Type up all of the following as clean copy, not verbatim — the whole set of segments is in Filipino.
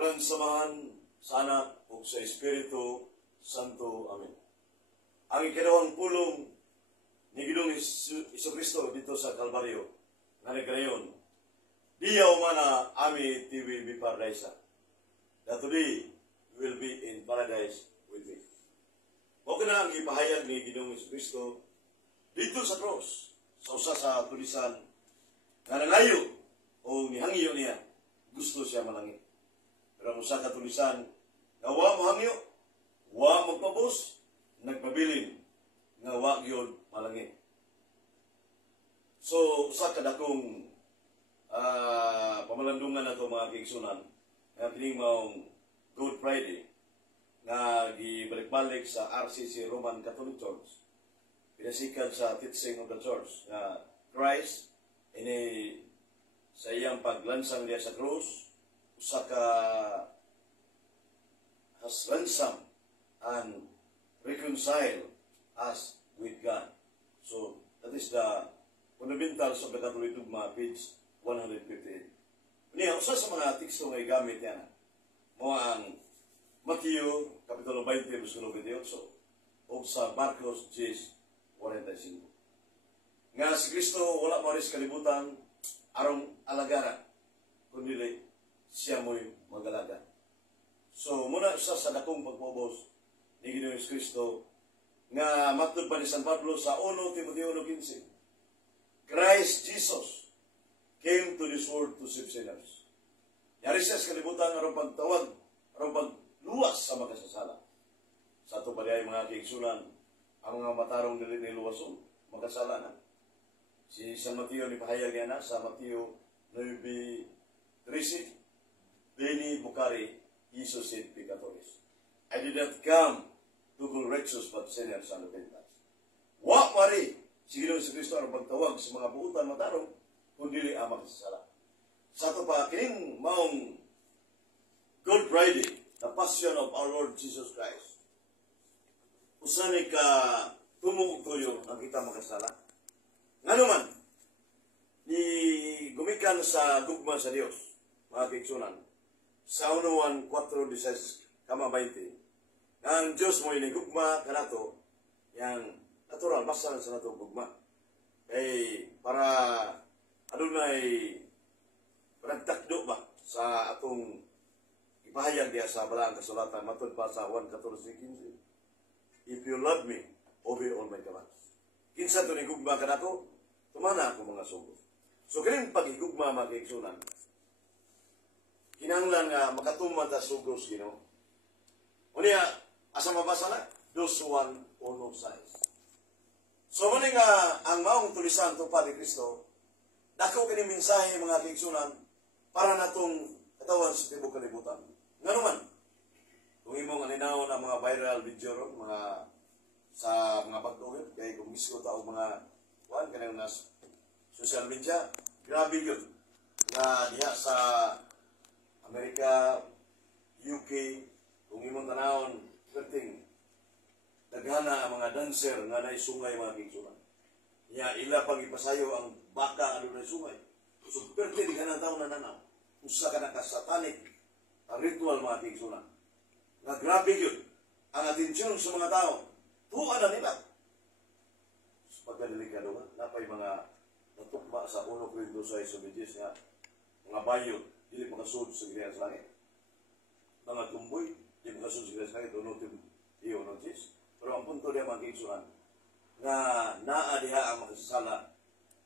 Alang samahan sa Anak ug sa Espiritu Santo. Amen. Ang ikalawang pulong ni Ginoong Jesucristo dito sa Kalbaryo nga nagkanayon, diyaw mana ami TVB Paradise. That today will be in paradise with me. Huwag na ang ipahayag ni Ginoong Jesucristo dito sa cross, sa usa sa tulisan na nangayo o nihangyo niya, gusto siya malangit. Pero ang usa ka tulisan na wa mahangyo, wa magpabos, nagpabilin nga wa gyud malangit. So usa ka dakong pamalandungan nato mga kaigsunan nga kining maong Good Friday nga gibalik-balik sa RCC Roman Catholic Church. Pinasikan sa teaching of the church na Christ ini sa iyang paglansang niya sa krus, usa ka has ransom and reconcile us with God. So, that is the fundamentals of the Catholic Dogma, page 158. Niya, usa sa mga teksto nga igamit yan, mo ang Mateo, Kapitulo 20, versículo 28, o sa Marcos 10:45. Nga si Kristo wala mo rin kalibutan arong alagara, kundi siya mo'y magalaga. So, muna sa dakong pagpobos ni Ginoong Kristo, nga matod pa ni San Pablo sa 1 Timoteo 1:15. Christ Jesus came to this world to save sinners. Yari siya sa kalibutan arong pagtawag, arong pagluwas sa makasasala. Sa ito pa rin mga kaigsunan, ang mga matarong niluwason, makasalanan. Si San Mateo ni pahayag yan sa Mateo 9:13, Beni Bukhari, Jesus said, Pecadores. I did not come to call righteous but sinners and repentance. Wa mari, si Ginoong Jesucristo ang pagtawag sa mga buutan matarong, kundi ang makasasala. Sa ito pa, kining maong Good Friday, the Passion of our Lord Jesus Christ. Usanay ka tumong tuyo ang kita makasala. Nga naman, ni gumikan sa gugma sa Diyos, mga kaigsunan, sa 1 Juan 4:16, 20, nga ang Diyos mo inigugma ka nato, yang natural, basta sa nato gugma. Para adunay panagtakdo ba sa atong ipahayag diya sa balang kasulatan, matod pa sa 1:14-15. If you love me, obey all my commands. Kinsa ito nigugma ka nato, tumana ako mga sugod. So, kining pag-igugma mga kaigsunan, kinanglan nga makatuman ta sugos, Ginoo. Unya, asa mabasa na? 2:1-6. So, muna nga, ang maong tulisan tupad ni Kristo, dako kining mensahe mga kaigsunan, para natong katawan sa tibok kalibutan. Nga naman, kung imong aninaw na mga viral video ron, mga sa mga pag-uwid, kaya kung misko tao mga kanang nas social media, grabe yun. Nga diya sa Amerika, UK, kung imong tanawon, perting, naghana ang mga dancer nga naisungay mga kaigsunan. Nga ila pag ipasayo ang baka ano naisungay. So, perting di ka ng tao nananaw. Usa ka nakasatanik ang ritual mga kaigsunan. Nga grabe yun. Ang atensyon sa mga tao, tuwa na nila. Pagkadelikado nga, napay mga natukma sa 1 Corinto 6:10 nga, mga bayo, hindi makasud sa gilian sa langit. Mga tumboy, hindi makasud sa gilian sa langit, unutin, iyo, notis. Pero ang punto niya mga kaigsunan, nga naadiha ang makasasala,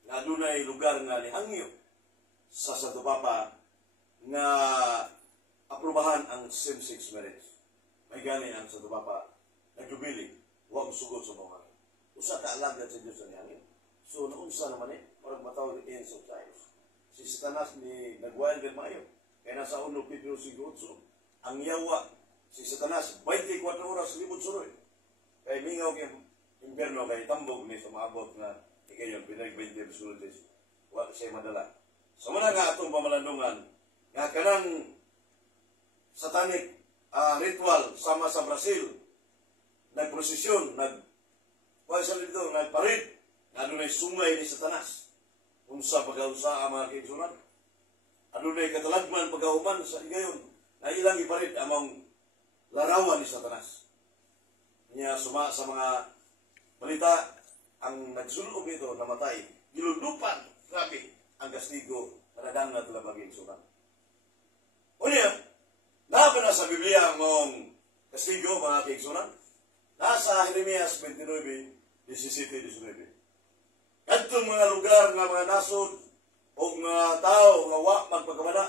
nga dunay lugar nga nihangyo sa Santo Papa, nga aprobahan ang same-sex marriage. May gani ang Santo Papa, nagdubiling, huwag sugod sa mga usa ka alagad sa Diyos ang hangin. So, naunsa naman parang matawag ni ends of times. Si Satanas ni nag-wild din mayo. Kaya nasa 1 Pedro 5:8, ang yawa, si Satanas, 24 oras libod suroy. Kaya mingaw kayong imperno, kaya tambog ni sa maabot na ikayon, pinag-20 episodes, wala siya madala. So, muna nga atong pamalandungan, nga kanang satanic ritual sama sa Brazil, nagprosesyon, nagparid, na doon ay sungay ni Satanas. Unsa pag-ausa ang mga kaigsunan. Adunay katalagman pagkahuman sa igayon na ilang iparit among larawan ni Satanas. Niya suma sa mga balita, ang nagsulog nito namatay. Gilulupan, grabe, ang kastigo na nadangat labaging sunan. O niya, naba na sa Biblia mong kastigo, mga kaigsunan. Nasa Jeremias 29, 17-19. Kadtong mga lugar nga mga nasod o mga tao nga wa magpagkamana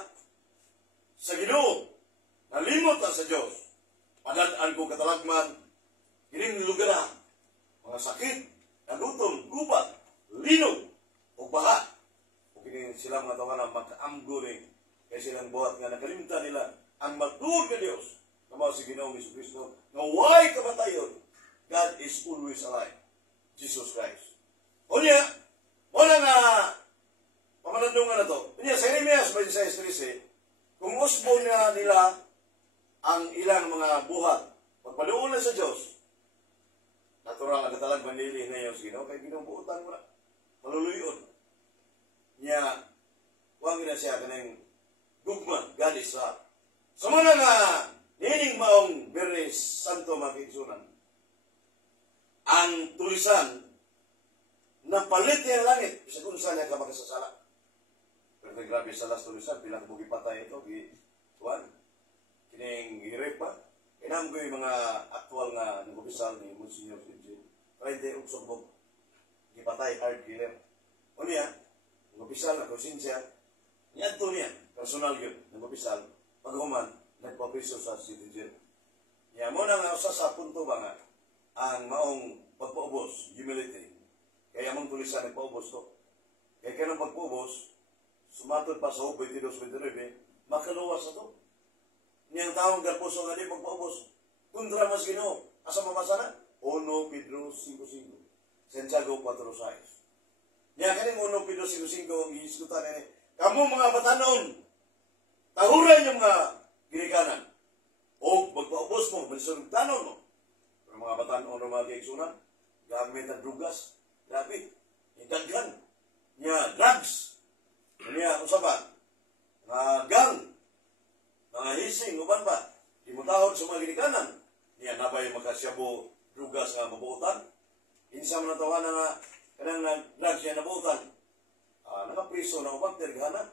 sa Ginoo, nalimot na sa Diyos. Padadaan ko katalagman, kining lugar mga sakit, nagutom, gubat, linog, o baha. O kining silang mga tawanan magkaamgo ni kaya silang buhat nga nakalimtan nila ang matuod na Diyos na mga si Ginoong Jesucristo na why kamatayon. God is always alive. Jesus Christ. O niya, wala nga pamalandungan na to. Niya, sa Jeremias 26:13, kung usbo na nila ang ilang mga buhat, pagpadoon na sa Diyos, natural ang katalag manili ngayon sa Ginoo, kaya ginubuutan mo na. Maluluyon. Niya, huwag na siya kanang gugma, God is love. Sa mga nga, nining maong Bernes Santo mga kaigsunan, ang tulisan na palit niya ang langit, isa kung saan niya ka makasasala. Pero grabe sa last tulisan, bilang bugi patay ito, tuwan, kining hirip pa. Inam ko yung mga aktual nga nag-opisal ni Monsignor Fidjin. Friday, uksok mo, ipatay, hard killer. O niya, nag-opisal na konsensya, niya ito niya, personal yun, nag-opisal, pag-human, nagpapiso sa City Jail. Niya mo na nga sa punto ba nga, ang maong pagpaubos, humility. Kaya mong tulisan nagpaubos to. Kaya kaya ng pagpaubos, sumatod pa sa 22-29, makaluwas na to. Niyang taong garpuso nga di pagpaubos, kontra mas Ginoo, asa mamasa na? 1 Pedro 5:5, Santiago 4:6. Niya kaning 1 Pedro 5:5, iiskutan na kamu mga batanon, tahuran yung mga ginikanan, o magpaubos mo, masultanon mo. Pero mga batanon o mga kaigsunan, gamit ang drugas, grabe, itaghan, niya drugs, niya usapan, mga gang, mga hising, uban ba, di mo tahod sa mga ginikanan, niya nabay makasyabo drugas nga mabuutan, insa mo natawa na nga, kanang nag-drugs siya nabuutan, nakapriso na uban, tergana,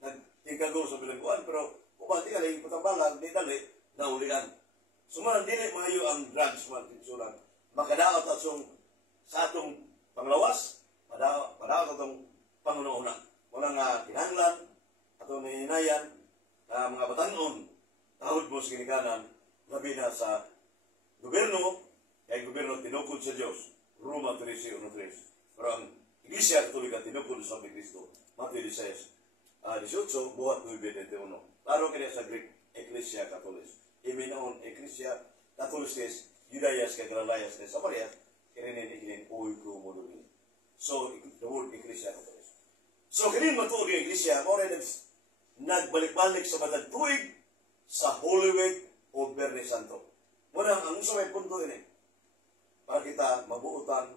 nagtingkago sa bilangguan, pero uban, di ka lang patambalan, di dali, naulian. Sumalang dili maayo ang drugs, mga tinsulan, makadaot at sa atong panglawas, madaot atong pangunauna. Wala nga kinahanglan, atong nahinayan, na mga batanon, tahod mo sa ginikanan, labi na sa gobyerno, kaya gobyerno tinukod sa Diyos, Roma 13:1. Pero ang Iglesia Katolika tinukod sa Kristo, Mateo 16:18, buhat 9:21. Laro kaya sa Greek, Ecclesia Catholis. Iminaon Ecclesia Catholis, Judaias, Kagalayas, Samarias, kirinin ikinin, uy ko mo doon. So, the word Ecclesia Catholis. So, kinin matuod yung Iglesia, mo rin nagbalik-balik sa matag tuig sa Holy Week o Bernes Santo. Muna, ang gusto may punto ini, para kita mabuutan,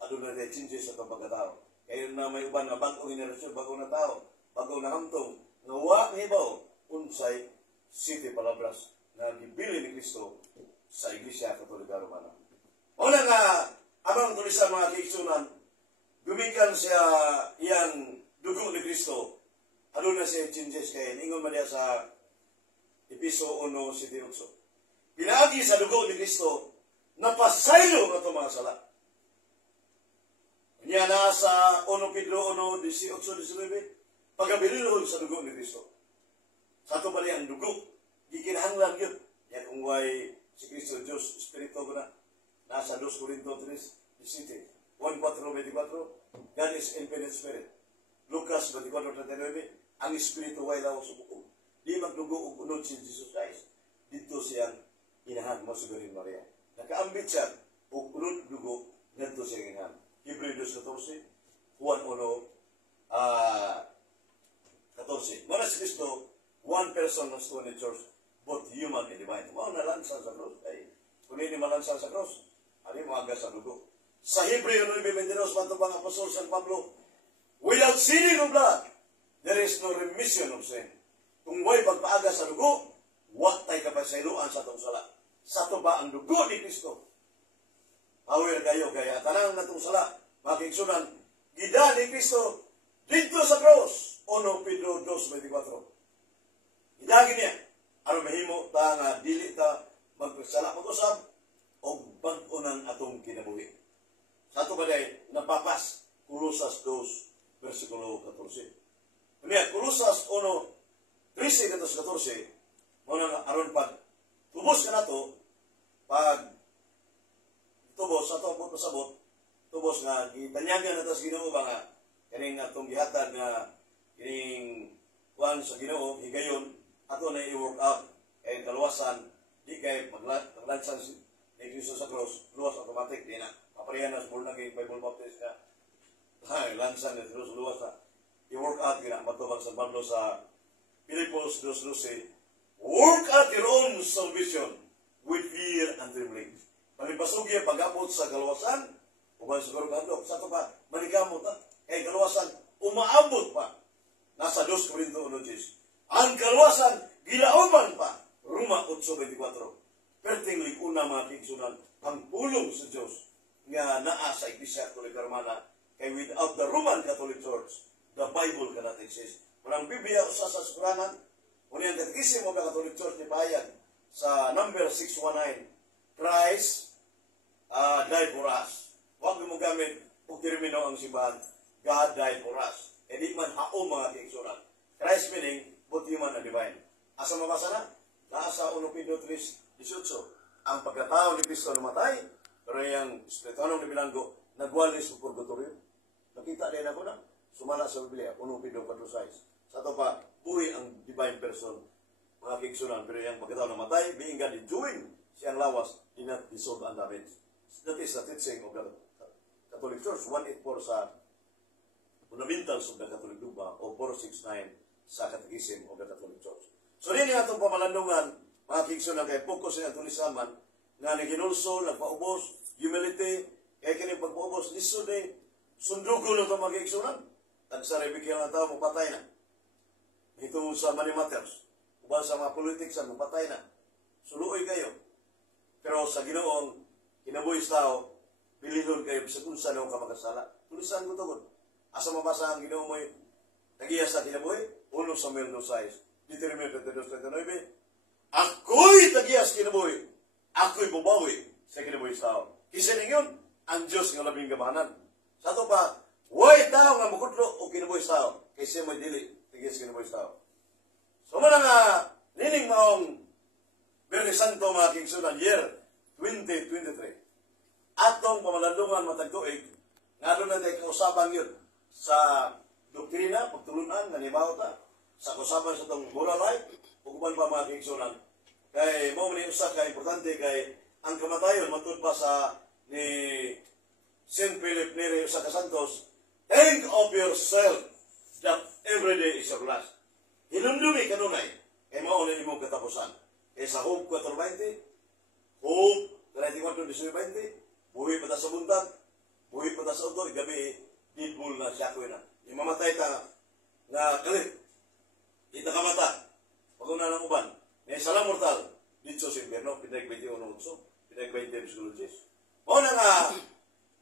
adun na changes sa itong pagkatao. Kaya na may uban na bagong generasyon, bagong na tao, bagong na hamtong, nawa hibaw, unsay city palabras na gibili ni Kristo sa Iglesia Katolika Romana. Muna nga, amang tulis sa mga kaigsunan, gumikan siya iyang dugo ni Kristo. Ano na siya changes kaya ingon man niya sa Episo 1:7-8. Pinaagi sa dugo ni Kristo, napasaylo na itong mga sala. Niya na sa 1 Pedro 1:18-19, pagkabililon sa dugo ni Kristo. Sa ito pala ang dugo, gikinahanglan yun. Yan kung way si Kristo Diyos, Espiritu ko na, nasa 2 Corinto 3:17, 1:4-24, God is infinite spirit. Lucas 24:39, ang Espiritu way lawas sa bukog. Di magdugo o unod si Jesus Christ. Dito siyang inahan mo si Virgin Maria. Nakaambit siya o unod dugo, dito siyang inahan. Hebrews 14, Juan 1:14. Muna si Kristo, one person was to the church, both human and divine. Mga nalansan sa cross. Ay, kung hindi malansan sa cross, ano yung mga sa dugo. Sa Hebreo 9:22, matubang Apostol San Pablo, without sinning of blood, there is no remission of sin. Kung way pagpaaga sa dugo, wa tay kapasayloan sa atong sala. Sa to ba ang dugo ni Kristo? Aware kayo kaya tanang natong sala, makiksunan, gida ni Kristo dito sa cross. 1 Pedro 2:24. Gidagi niya, aron mahimo ta nga dili ta magpasala mag-usab o bag-o ng atong kinabuhi. Sa ato ba day napapas, Colosas 2:14. Kaya Colosas 1:13-14, mo na aron pag tubos ka na to, pag tubos, ato po pasabot, tubos nga, gitanyagan na tas Ginoo ba nga, kaning atong gihatag nga, kining kuhan sa Ginoo, higayon, ato na i-work out, kay kaluwasan, di kay paglansan ni Kristo sa cross, luwas automatic, di na. Paparihan na sa mula kay Bible Baptist na, lansan ni Kristo, luwas na. I-work out, gina, matubag sa Pablo sa Pilipos 2:12, work out your own salvation with fear and trembling. Palipasugya pag-abot sa kaluwasan, uban siguro kadlok, sa ito pa, manigamot ha, kay kaluwasan, umaabot pa. Nasa 2 Corinto 1:10. Ang kaluwasan, gilauman pa. Roma 8:24. Pertingly una mga kingsunan, ang pulong sa Diyos nga naa sa Iglesia Catholic Romana, kay without the Roman Catholic Church, the Bible cannot exist. Walang Biblia o sa suranan, unang katekismo ng Catholic Church ni Bayan sa number 619, Christ died for us. Huwag mo gamit o termino ang simbahan, God died for us. E di man hao mga kingsunan. Christ meaning, both human and divine. Asa mabasa na? Nasa 1 Pedro 3:18. Ang pagkatao ni Kristo namatay, pero yung Espiritanong ni Bilanggo, nagwalis sa purgatorio. Nakita din ako na, sumala sa Biblia, 1 Pedro 4:6. Sa ito pa, buhay ang divine person, mga kingsunan, pero yung pagkatao namatay, being God enjoying siyang lawas, did not dissolve and damage. That is the teaching of the Catholic Church, 184 sa Fundamentals of the Catholic Dogma, o 469 sa Catechism of the Catholic Church. So rin yung itong pamalandungan, mga kingsunan, kay focus ng itong lisaman, nga naginulso, nagpaubos, humility, kaya kini pagpaubos, lisod eh, sundugo na itong mga kingsunan. Tagsaribig yung tao, mapatay na. Ito sa money matters. Uban sa mga politics, mapatay na. Suluoy kayo. Pero sa Ginoong, kinabuhis tao, bilihon kayo sa kung saan ka makasala. Tulisan ko ito. Asa mabasa ang Ginoo mo, nagiya sa kinabuhi, 1 Samuel 2:6. Deuteronomy 22:39. Ako'y tagiya sa kinabuhi. Ako'y bubawi sa kinabuhis tao. Kisa ninyon, ang Diyos ng labing gabanan. Sa ito pa, way tao nga makutlo o kinabuhis tao. Kasi may dili, tagiya sa kinabuhis tao. So muna nga, nining maong Berni Santo mga kingsunan, year 2023. Atong pamalandungan matagtuig, nga doon na tayo kausapang yun sa doktrina, pagtulunan, nanibaw ta, sa kausapan sa itong moral life, hukuman pa mga kingsunan. Kay mo ni usa ka importante kay ang kamatayon matud pa sa ni St. Philip Neri sa Santos, think of yourself that every day is your last. Hinumdumi kanunay, kay mao ni imong katapusan. Kay sa Hope 4:20, Hope 34:20, buhi pa ta sa buntag, buhi pa ta sa udto, gabi didbul na siya ko na. Imamatay ta nga kalit. Ita kamata. Paguna ng uban. May salam mortal. Dito sa impierno, pinag 21 utso, pinag 20 psikologis. Mao na nga,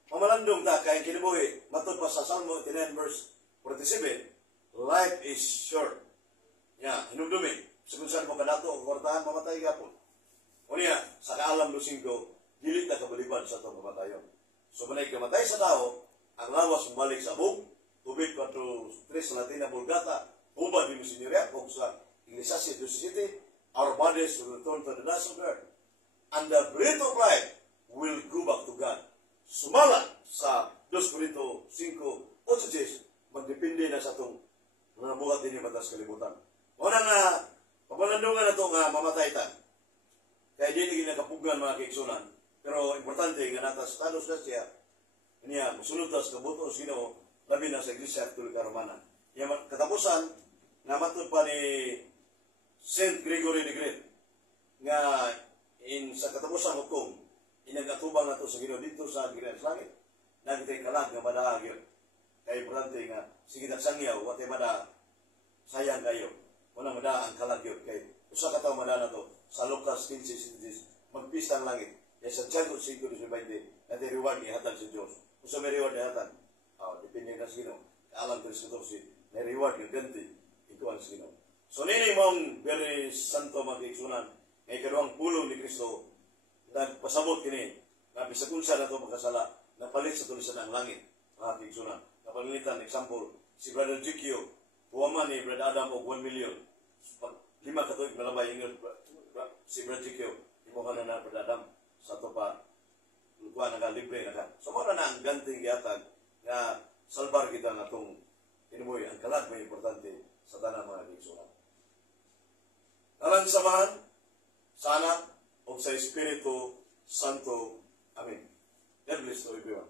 mamalandong ta kay kinabuhi, matod pa sa Salmo 89 verse 47, life is short. Ya, hinumdumi. Sa kung saan mo kadato o kwartahan, mamatay gapon. O niya, sa kaalam no 5, dilit na kabaliban sa itong kamatayon. So, manay kamatay sa tao, ang lawas bumalik sa bug, tubig 4:3 sa Latina Vulgata, hubad din si Nirea, kung sa Iglesia City, our bodies will return to the dust of the earth. And the breath of life will go back to God. Sumala sa 2 Corinto 5:8, magdepende na sa itong mga buhat din yung batas kalibutan. Una nga, papalandungan na ito nga mamatay ta. Kaya di naging nakapugan mga kiksunan. Pero importante nga nata sa talos na siya, niya, musunod sa kabuto o sino, labi na sa Iglesia Catholic Romana. Katapusan, namatod pa ni Saint Gregory the Great, nga sa katapusan hukom, inagatubang na ito sa Ginoo dito sa Ginoo sa langit, nagitay kalag nga madahag yun. Kaya importante nga, sige nagsangyaw, wate mada, sayang kayo. Muna mada ang kalagyo kay usa ka tawo mada na to sa Lucas 15:16 magpista ang langit. Ya sa Tiago 5:20 na reward ni hatag sa Dios. Usa may reward ni hatag. Depende na sino. Alam ko sa si may reward yung ganti. Ito ang sino. So nini mong very santo magigsunan ngay kaduang pulo ni Kristo nagpasabot kini na bisag unsa na to makasala napalit sa tulisan ang langit mga kigsunan. Napalilitan example si Brother Jikio huwaman ni Brother Adam og 1 million. Pag 5 ka tuig malabay ingon si Brother Jikio imo ka na Brother Adam sa to pa kuha na libre na ka. So mara na ang ganting gihatag nga salbar kita nga tong inumoy ang kalag may importante sa tanang mga kigsunan. Alang samahan sa Anak o sa Espiritu Santo. Amen. God bless to everyone.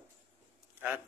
At